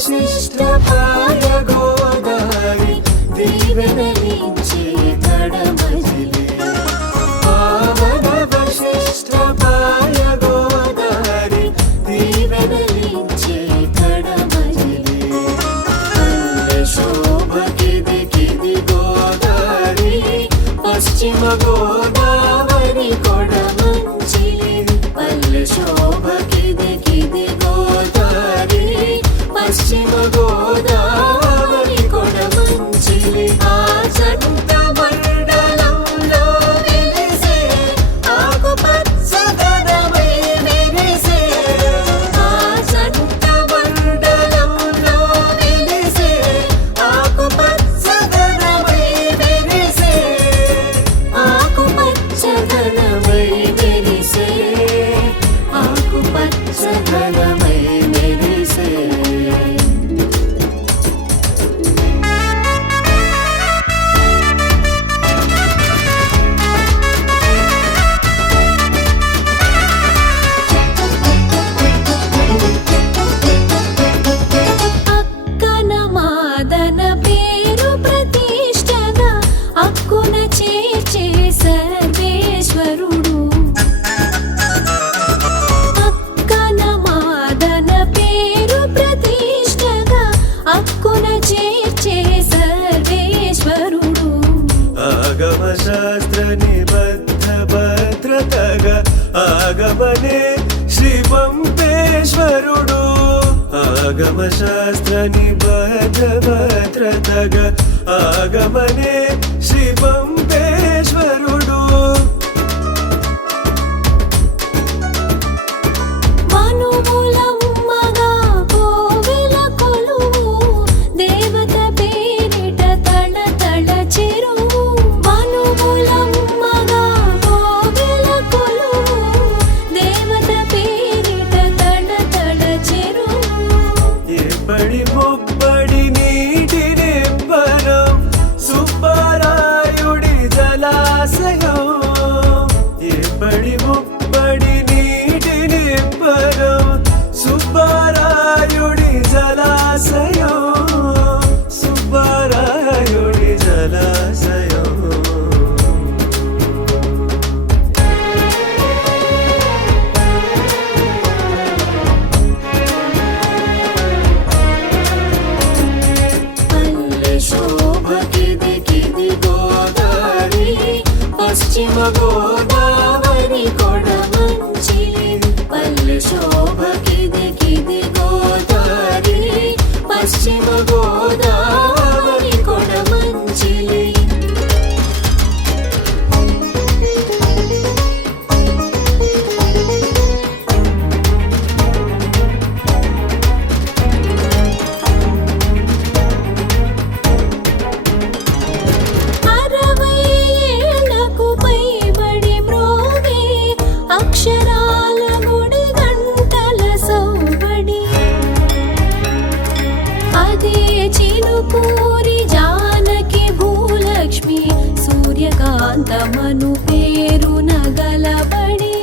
వశిష్ట పాయ గోదారి దీవెనలించే కడమజిలి పావన వశిష్ట పాయ గోదారి దీవెనలించే కడమజిలి పల్లె శోభ కిది కిది గోదారి పశ్చిమ గోదావరి కొడమంచిలి పల్లె శోభ కిది కిది గోదారి పశ్చిమ గోదావరి కొడమంచిలి ఆ జంట మండలంలో వెలిసే ఆకుపచ్చదనమై మెరిసే ఆ జంట మండలంలో వెలిసే ఆకుపచ్చదనమై మెరిసే ఆకుపచ్చదనమై మెరిసే ఆకుపచ్చదనమై మెరిసే అక్కన మాదన పేరు ప్రతిష్టగా అక్కున చేర్చే సర్వేశ్వరుడు అక్కన మాదన పేరు ప్రతిష్టగా అక్కున చేర్చే సర్వేశ్వరుడు ఆగమ శాస్త్ర నిబద్ధ భద్రతగా ఆగమనే శ్రీ పంపేశ్వరుడు ఆగమ శాస్త్ర నిబద్ధ భద్రతగా ఆగమనే శ్రీ పంపేశ్వరుడు మనుములమ్మగా కోవెల కొలువు దేవత పేరిట తళతళ చెరువు మనుములమ్మగా కోవెల కొలువు దేవత పేరిట తళతళ చెరువు ఎప్పటి ముప్పడి నీటి నిబ్బరం సుబ్బరాయుడి జలాశయం ఎప్పటి ముప్పడి నీటి నిబ్బరం సుబ్బరాయుడి జలాశయం సుబ్బరాయుడి జలాశయం పల్లె శోభ కిది కిది గోదారి పశ్చిమ గోదావరి కొడమంచిలి పల్లె శోభ కిది కిది గోదారి పశ్చిమ గోదావరి కొడమంచిలి అరవై ఏళ్లకు పైబడి మ్రోగే అక్షరాల గుడి గంటల సౌబడి అదే చిలుకూరి జానకి భూలక్ష్మి సూర్యకాంతమను పేరు నగలబడి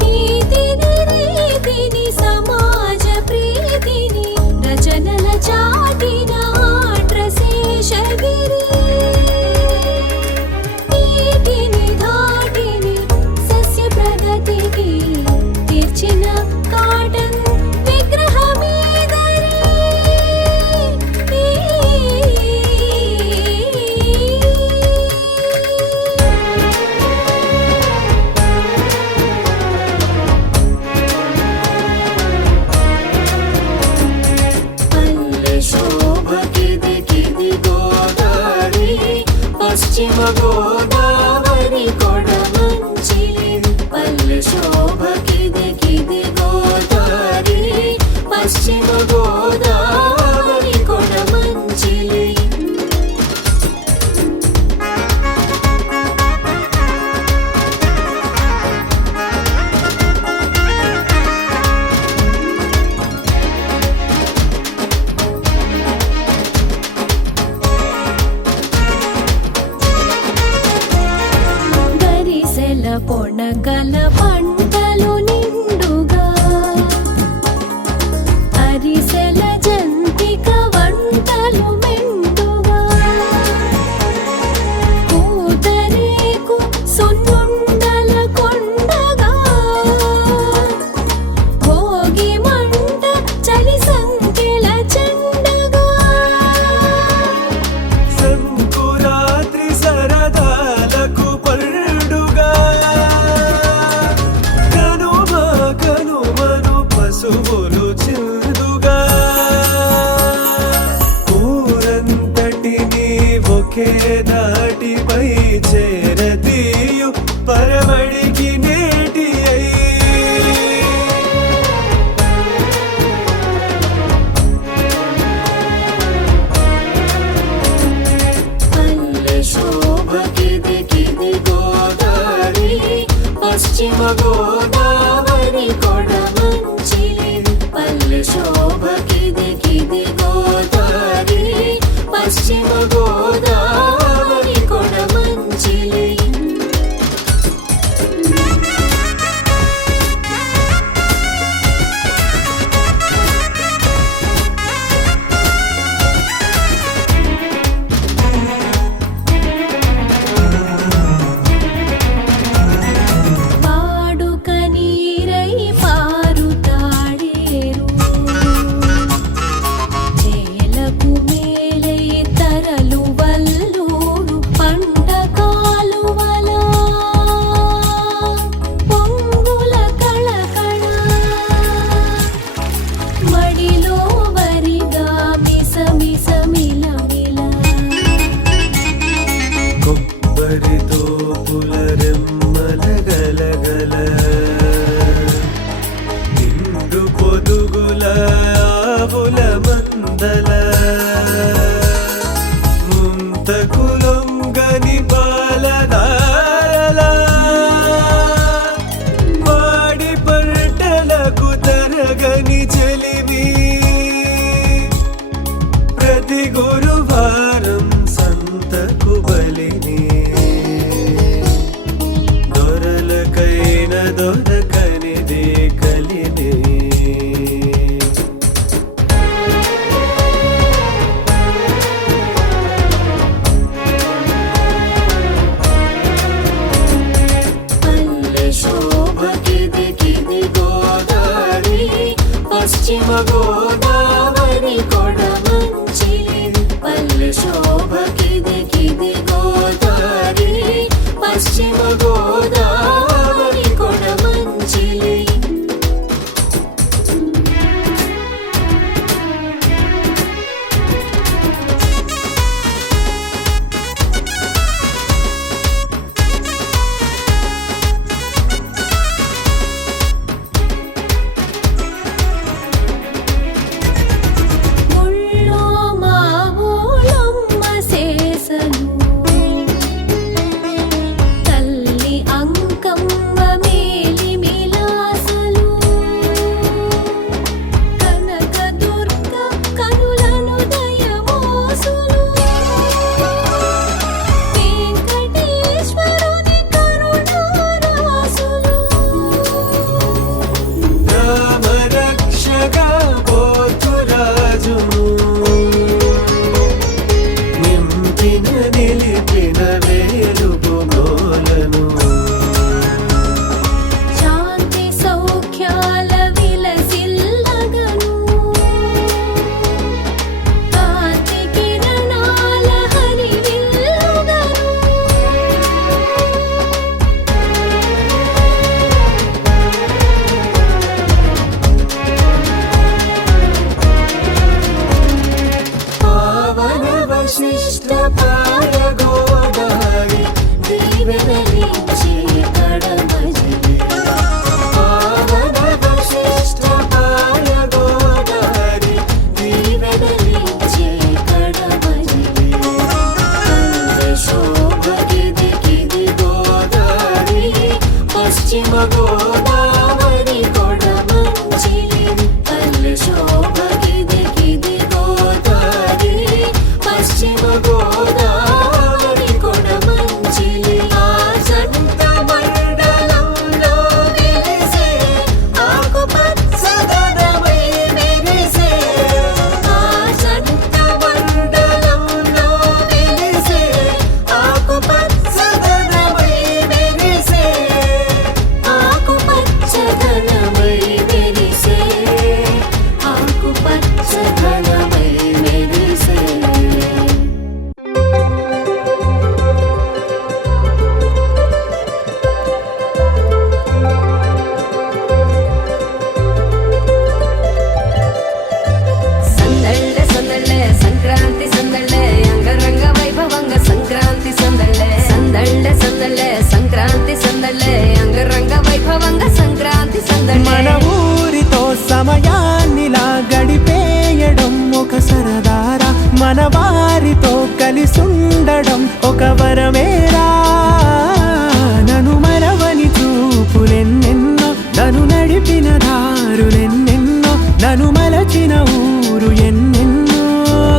నీతిని రీతిని సమాజ ప్రీతిని రచనల చాటిన ఆట్రశేషగిరి నీటిని ధాటిని సస్య ప్రగతికి తీర్చిన కాటన్ విగ్రహమీదరి పల్లె శోభ కిది కిది గోదారి పశ్చిమ గోదావరి కొడమంచిలి పల్లె శోభ కిది కిది గోదారి పశ్చిమ గోదావరి కొడమంచిలి గోదావరి కొడమంచిలి పల్లె శోభకిది కిది గోదావరి పశ్చిమ గోదావరి కొడమంచిలి వాడుక నీరై పారుతాడేరు చేలకు మేలై తరలు వల్లూరు పంట కాలువల పొంగుల కళకళ మడిలో వరిగా మిసమిస మిలమిల కొబ్బరితో పులరెమ్మల గలగల నిండు పొదుగుల ఆవుల మందల ముంతకులొంగని పాలధారల వాడి పంటలకు తరగని చెలిమి ప్రతి గురువారం సంతకు బలిని దొరలకైన దొరకనిదే కలినే పల్లె శోభకిది కిది గోదావరి పశ్చిమ గోదావరి కొడమంచిలి పల్లె శోభకిది కిది గోదావరి పశ్చిమ గోదావరి కొడమంచిలి ముళ్ళో మా ఊళ్ళమ్మ సేవ తను మలచిన ఊరు ఎన్నెన్నో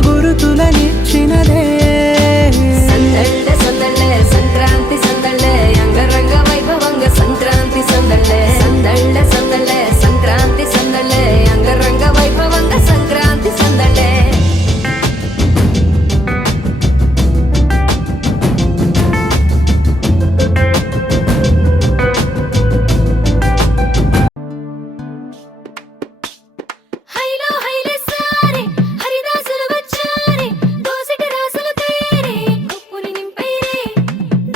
గురుతులనిచ్చినదే. సందళ్ళ సందళ్ళ సంక్రాంతి సందళ్ళ అంగరంగ వైభవంగ సంక్రాంతి సందళ్ళ సందళ్ళ సందళ్ళ సంక్రాంతి సందళ్ళ అంగరంగ వైభవంగ సంక్రాంతి సందళ్ళ. హైలో హైలే సారే హరిదాసులు వచ్చారే దోసిటి రాసులు తేరే కుప్పుని నింపైరే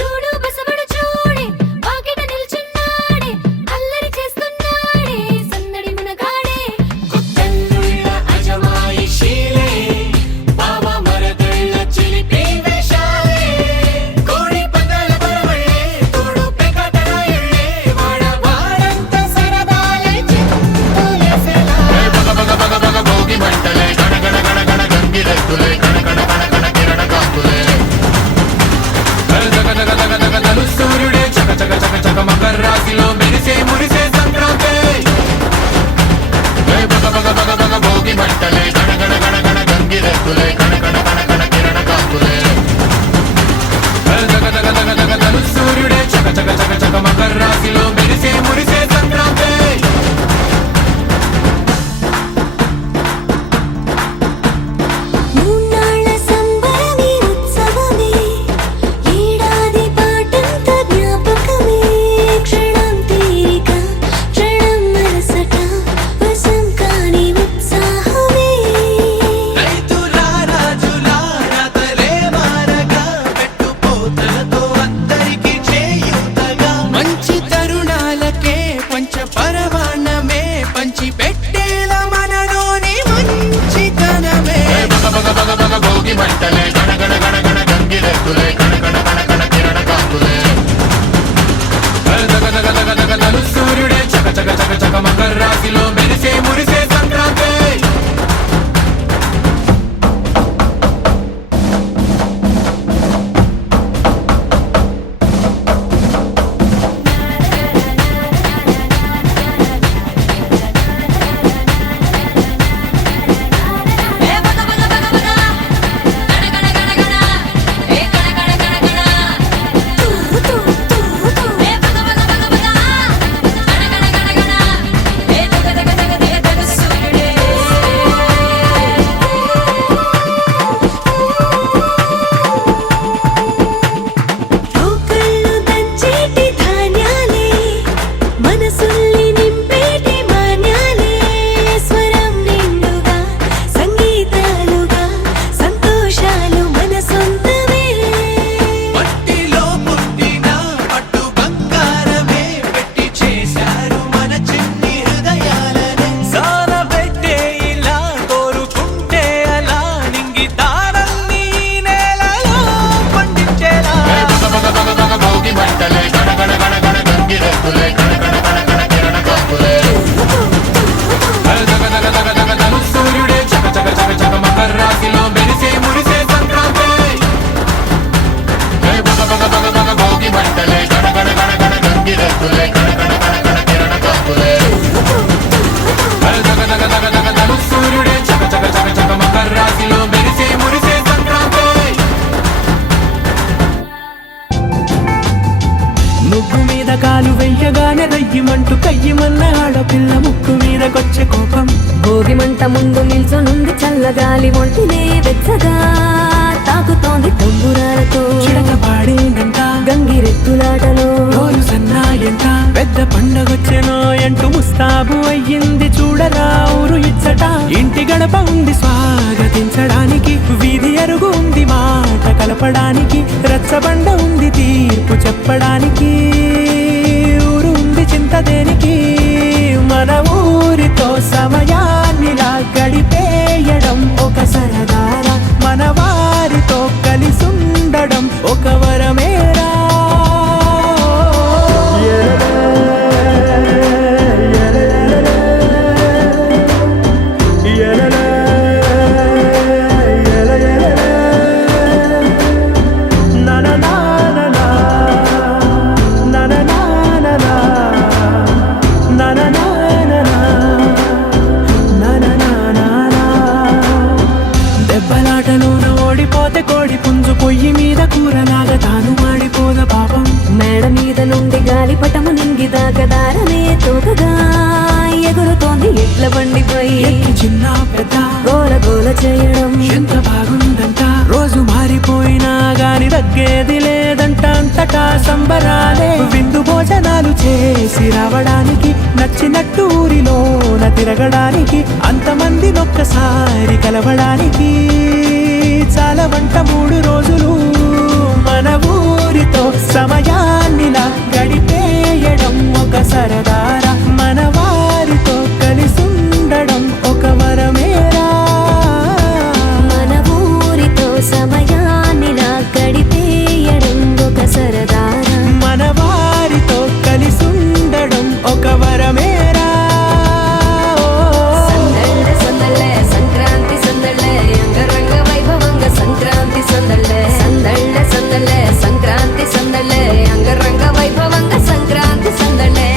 దూడు బసవడు చూడే వాకిట నిల్చున్నాడే అల్లరి చేస్తున్నాడే సందడి మునగాడే కొత్తల్లుళ్ళ అజమాయిషీలే బావ మరదళ్ళ చిలిపి వేషాలే కోడి పందాల బరవళ్ళే తోడు పెకటరాయళ్ళే వాడంత సరదాలే చింతులేసేలా బగ బగ బగ బగ భోగి మంటలే గణ గణ గణ గణ గంగిరెద్దులే గణ గణ గణ గణ కిరణ కాంతులే దగ దగ దగ దగ దలు సూర్యుడే చక చక చక చక మకర రాశిలో మెరిసే మురిసే సంక్రాంతి బగ బగ బగ బగ భోగి మంటలే గణ గణ గణ గణ గంగిరెద్దులే గణ గణ గణ గణ కిరణ కాంతులే దగ దగ దగ దగ దలు సూర్యుడే చక చక చక చక మకర రాశిలో మెరిసే మురిసే సంక్రాంతి. మూన్నాళ్ళ సంబరమే ఉత్సవమే ఏడాది పాటంత జ్ఞాపకమే క్షణం తీరిక క్షణం మరసట వశం కాని ఉత్సాహమే. రైతుల రాజుల రాతలే మారగా పెట్టుపోతలతో అందరికీ చేయూతగా మంచి తరుణాలకే పంచ పరమాన్నమే పంచి పెట్టేల మనలోని మంచితనమే. బగ బగ బగ బగ భోగి మంటలే గణ గణ గణ గణ గంగిరెద్దులే గణ గణ గణ గణ కిరణ కాంతులే దగ దగ దగ దగ దలు సూర్యుడే చక చక చక చక మకర రాశిలో మెరిసే మురిసే సంక్రాంతి. ఏ బగ బగ బగ బగ గణ గణ గణ గణ ఏ గణ గణ గణ గణ తు తు తు ఏ బగ బగ బగ బగ గణ గణ గణ గణ ఏ దగ దగ దగ దే దగ సూర్యుడే. రోకళ్ళు దంచేటి ధాన్యాలే మనసుల్ని నింపేటి మాన్యాలే స్వరం నిండుగా సంగీతాలుగా సంతోషాలు మన సొంతమే. మట్టిలో పుట్టిన పట్టు బంగారమే పెట్టి చేశారు మన చిన్ని హృదయాలనే. సాన పెట్టే ఇలా కోరుకుంటే అలా నింగి తారల్ని నేలలో పండించేలా. బగ బగ బగ బగ భోగి మంటలే గణ గణ గణ గణ గంగిరెద్దులే గణ గణ గణ గణ కిరణ కాంతులే దగ దగ దగ దగ దలు సూర్యుడే చక చక చక చక మకర రాశిలో మెరిసే మురిసే సంక్రాంతి బగ బగ బగ బగ భోగి మంటలే గణ గణ గణ గణ గంగిరెద్దులే గణ గణ గణ గణ కిరణ కాంతులే దగ దగ దగ దగ దలు సూర్యుడే చక చక చక చక మకర రాశిలో మెరిసే మురిసే సంక్రాంతి. ముగ్గు మీద కాలు వెయ్యగానే రయ్యమంటూ కయ్యమన్న ఆడపిల్ల ముక్కు మీదకొచ్చే కోపం. భోగి మంట ముందు నిల్చొనుంది చల్లగాలి ఒంటినే వెచ్చగా తాకుతోంది తంబురాలతో చిడక పాడిందంట గంగిరెద్దులాటలో రోజు సన్నాయంట పెద్ద పండగొచ్చెనో అంటూ ముస్తాబు అయ్యింది చూడరా ఊరు ఇచ్చట. ఇంటి గడప ఉంది స్వాగతించడానికి వీధి అరుగు ఉంది మాట కలపడానికి రచ్చబండ ఉంది తీర్పు చెప్పడానికి ఊరు ఉంది చింత దేనికి మన ఊరితో సమయాన్నిలా గడిపేయడం ఒక సరదారా మన వారితో కలిసుండడం ఒక వరమేరా. బండిపై ఎక్కి చిన్న పెద్ద గోల గోల చేయడం ఎంత బాగుందంట. రోజు మారిపోయినా గాని తగ్గేది లేదంట. అంతటా సంబరాలే విందు భోజనాలు చేసి రావడానికి, నచ్చినట్టు ఊరిలోన తిరగడానికి, అంతమంది ఒక్కసారి కలవడానికి చాలా వంట 3 రోజులు మన ఊరితో సమయాన్నిలా గడిపేయడం ఒక సరదారా. మన వారితో కలిసుండడం ఒక వరమేరా. మన ఊరితో సమయాన్నిలా గడిపేయడం ఒక సరదారా. మన వారితో కలిసుండడం ఒక వరమేరా. సందళ్ళ సందళ్ళే సంక్రాంతి సందళ్ళే అంగరంగ వైభవంగ సంక్రాంతి సందళ్ళే. సందళ్ళ సందళ్ళే సంక్రాంతి సందళ్ళే అంగరంగ వైభవంగ సంక్రాంతి సందళ్ళే.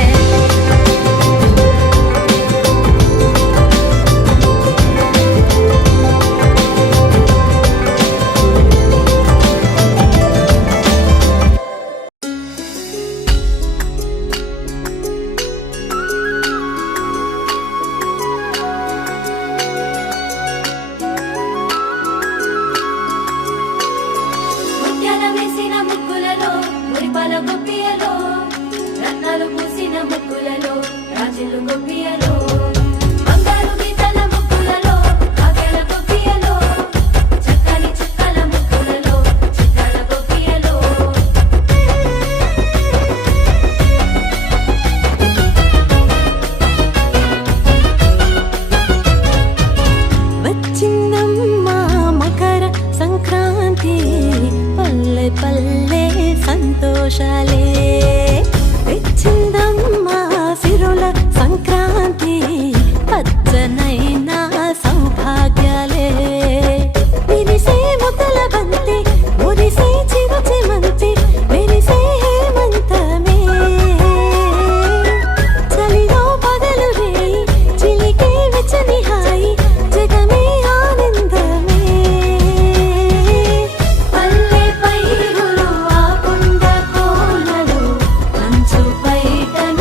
ముత్యాల వేసిన ముగ్గులలో మురిపాల గొప్పియలో రత్నాలు పూసిన ముగ్గులలో రాజులు గొప్పియలో బంగారు గీతల ముగ్గులలో కాకెల గొప్పియలో చక్కని చుక్కల ముగ్గులలో చిత్రాల గొప్పియలో. వచ్చిందమ్మా మకర సంక్రాంతి పల్లె పల్లె సంతోషాలే. తెచ్చిందమ్మా సిరుల సంక్రాంతి పచ్చనైన సౌభాగ్యాలే. విరిసే ముద్దల బంతి మురిసే చిరుచెమంతి మెరిసే హేమంతమే. చలిలో పగలు రేయి చిలికే వెచ్చని హాయి జగమే ఆనందమే. పల్లె పైరులు ఆ కొండ కోనలు మంచు పైటలు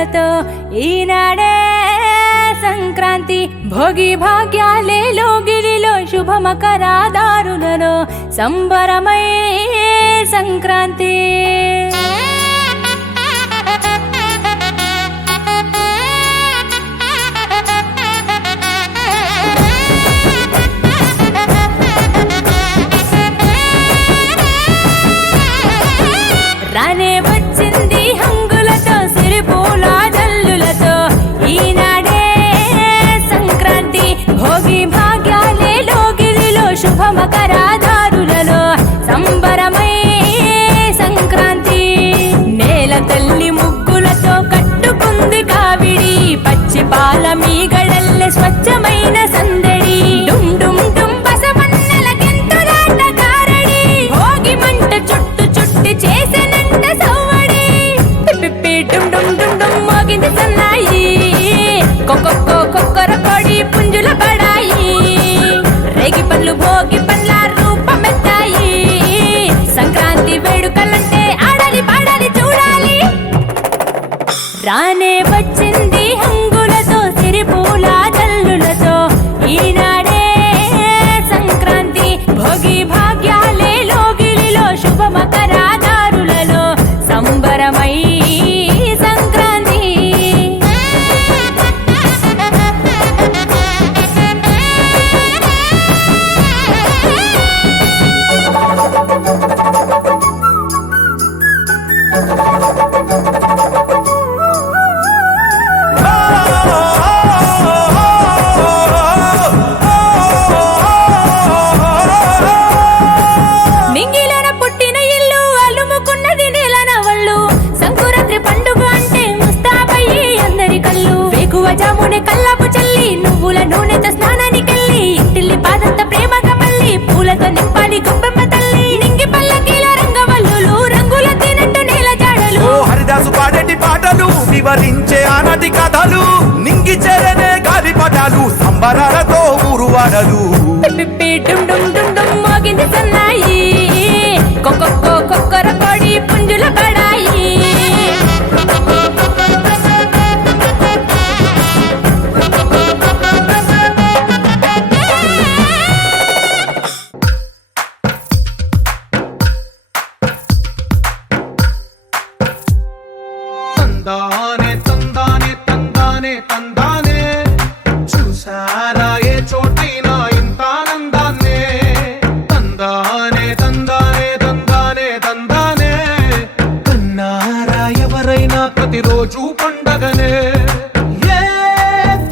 హంగులతో ఈనాడే సంక్రాంతి భోగి భాగ్యాలే లోగిలిలో శుభమకరాదారులలో సంబరమై సంక్రాంతి. రానే వచ్చింది హంగులతో సిరిపూల జల్లులతో ఈనాడే సంక్రాంతి భోగి భాగ్యాలే లోగిలిలో శుభమకరాదారులలో సంబరమై సంక్రాంతి. నేల తల్లి ముగ్గులతో కట్టుకుంది కావిడి పచ్చి పాల మీగడల్లె స్వచ్ఛమైన సందడి డుమ్ డుమ్ డుమ్ బసవన్నెల గింతులాట కారడి భోగి మంట చుట్టు చుట్టి చేసెనంట సవ్వడి పిప్పి డుమ్ డుమ్ డుమ్ డుమ్ మోగింది సన్నాయి కొక్కొక్కో కొక్కర కొడి పుంజుల బడాయి రేగి పళ్ళు భోగి పళ్ళ రూపమెత్తాయి సంక్రాంతి వేడుకలంటే ఆడాలి పాడాలి చూడాలి. రానే వచ్చింది హంగులతో సిరిపూల జల్లులతో ఈనాడే సంక్రాంతి భోగి భాగ్యాలే లోగిలిలో శుభమకరాదారులలో సంబరమై సంక్రాంతి. నింగిలోన పుట్టిన ఇల్లు అలుముకున్నది నెలన వళ్ళు సంకురాత్రి పండుగ అంటే ముస్తాబయ్యి అందరి కళ్ళు వేకువ జామునే కల్లాపు చల్లి నువ్వుల నూనెతో స్నానానికెళ్ళి ఇంటిల్లి పాదంత ప్రేమగా మళ్ళీ పూలతో నింపాలి గొప్పెమ్మ తల్లి నింగి పల్లకీల రంగవల్లులు రంగుల తినట్టు నేల జాడలు ఓ హరిదాసు పాడేటి పాటలు వివరించే ఆనాటి కథలు నింగి చెరనే గాలిపటాలు సంబరాలతో ఊరువాడలు పిప్పి డుమ్ డుమ్ డుమ్ డుమ్ మోగింది సన్నాయి కొక్కొక్కో కొక్కర కొడి పుంజుల బడాయి తందానే తందానే తందానే తందానే చూసారా ఏ చోటైనా ఇంత ఆనందాన్నే తందానే తందానే తందానే తందానే కన్నారా ఎవరైనా ప్రతిరోజు పండగనే ఏ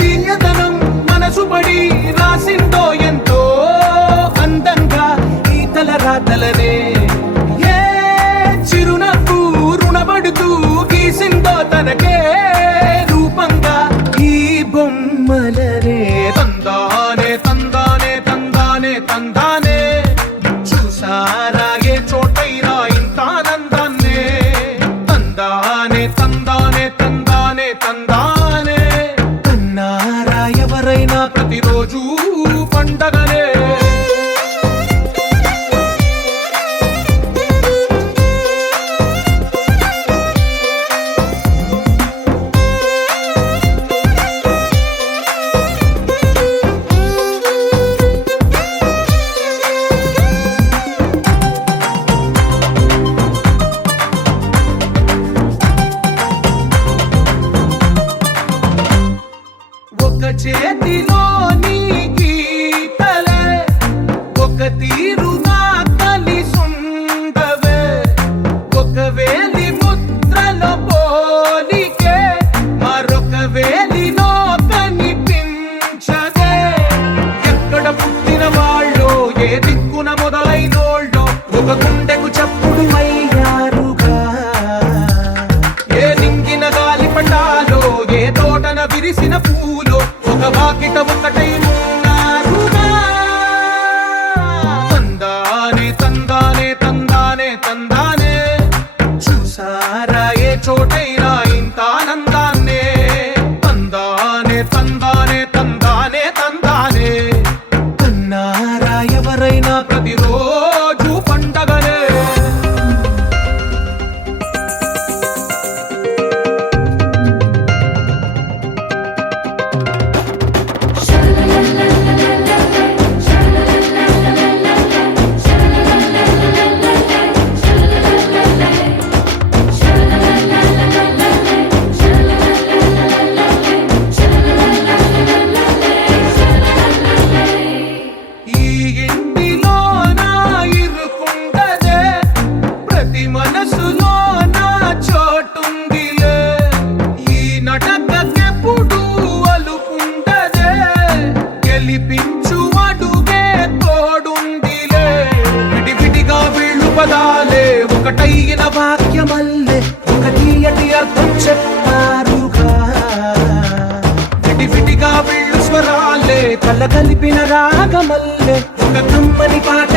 తీయదనం మనసు పడి రాసిందో ఎంతో అందంగా ఈ తల రాతలనే ఏ చిరునవ్వు రుణపడుతూ గీసిందో తనకే రూపంగా ఈ బొమ్మలనే తందానే తందానే తందానే తందానే చూసారా ఏ చోటైనా ఇంత ఆనందాన్నే తందానే తందానే తందానే తందానే కన్నారా ఎవరైనా ప్రతిరోజు పండగనే ఒక చేతిలో నీ గీతలే ఒక తీరుగా కలిసుండవే ఒక వేలి ముద్రలో పోలికే మరొక వేలిలో కనిపించదే ఎక్కడ పుట్టిన వాళ్ళో ఏ దిక్కున మొదలైనోళ్ళో ఒక గుండెకు చప్పుడు అయ్యారుగా ఏ నింగిన గాలి పటాలో ఏ తోటన విరిసిన పూలో ఒక వాకిట ఒకటై ఉన్నారుగా తందానే తందానే తందానే తందానే చూసారా ఏ చోటైనా ఇంత ఆనందాన్నే తందానే తందానే తందానే తందానే కన్నారా ఎవరైనా ప్రతిరోజు పండగనే మాటకెప్పుడు అలుపుండదే గెలిపించు అడుగే తోడుందిలే విడివిడిగా వీళ్ళు పదాలే ఒకటైన వాక్యమల్లే ఒక తీయటి అర్థం చెప్పారుగా విడివిడిగా వీళ్ళు స్వరాలే కల కలిపిన రాగమల్లే ఒక కమ్మని పాట